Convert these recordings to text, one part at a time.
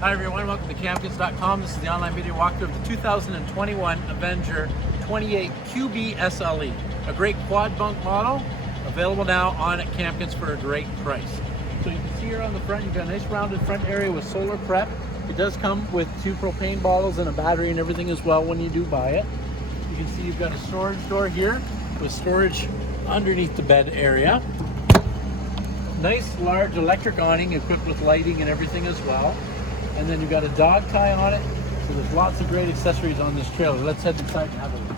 Hi everyone, welcome to Campkins.com. This is the online video walkthrough of the 2021 Avenger 28QBSLE. A great quad bunk model, available now on at Campkins for a great price. So you can see here on the front, you've got a nice rounded front area with solar prep. It does come with 2 propane bottles and a battery and everything as well when you do buy it. You can see you've got a storage door here with storage underneath the bed area. Nice large electric awning equipped with lighting and everything as well. And then you've got a dog tie on it. So there's lots of great accessories on this trailer. Let's head inside and have a look.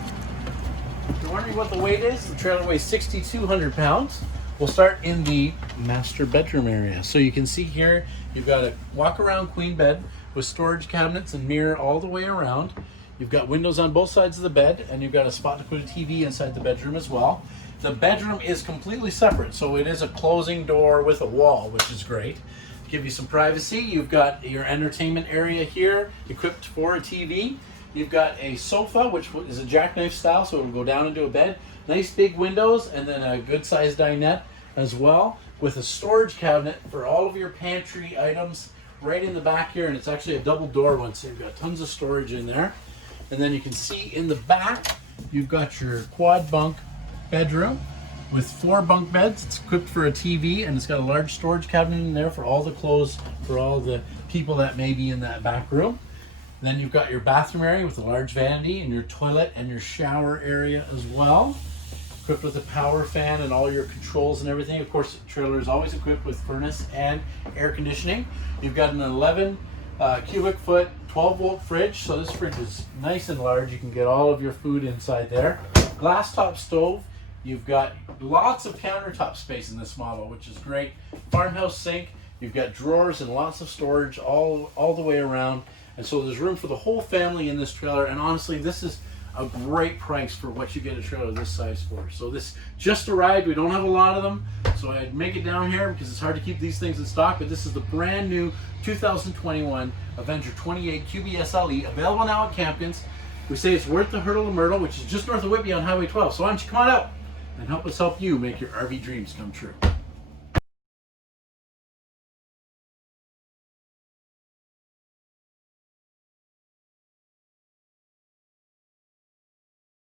If you're wondering what the weight is, the trailer weighs 6,200 pounds. We'll start in the master bedroom area. So you can see here, you've got a walk around queen bed with storage cabinets and mirror all the way around. You've got windows on both sides of the bed, and you've got a spot to put a TV inside the bedroom as well. The bedroom is completely separate, so it is a closing door with a wall, which is great. To give you some privacy, you've got your entertainment area here, equipped for a TV. You've got a sofa, which is a jackknife style, so it'll go down into a bed. Nice big windows, and then a good sized dinette as well, with a storage cabinet for all of your pantry items right in the back here, and it's actually a double door one, so you've got tons of storage in there. And then you can see in the back, you've got your quad bunk bedroom with 4 bunk beds. It's equipped for a TV, and it's got a large storage cabinet in there for all the clothes for all the people that may be in that back room. And then you've got your bathroom area with a large vanity, and your toilet and your shower area as well, equipped with a power fan and all your controls and everything. Of course, the trailer is always equipped with furnace and air conditioning. You've got an 11 cubic foot 12-volt fridge, so this fridge is nice and large. You can get all of your food inside there. Glass top stove. You've got lots of countertop space in this model, which is great. Farmhouse sink. You've got drawers and lots of storage all the way around, and so there's room for the whole family in this trailer. And honestly, this is a great price for what you get a trailer this size for. So this just arrived. We don't have a lot of them, so I'd make it down here because it's hard to keep these things in stock. But this is the brand new 2021 Avenger 28QBSLE, available now at Campkins. We say it's worth the hurdle to Myrtle, which is just north of Whitby on Highway 12. So why don't you come on out and help us help you make your RV dreams come true.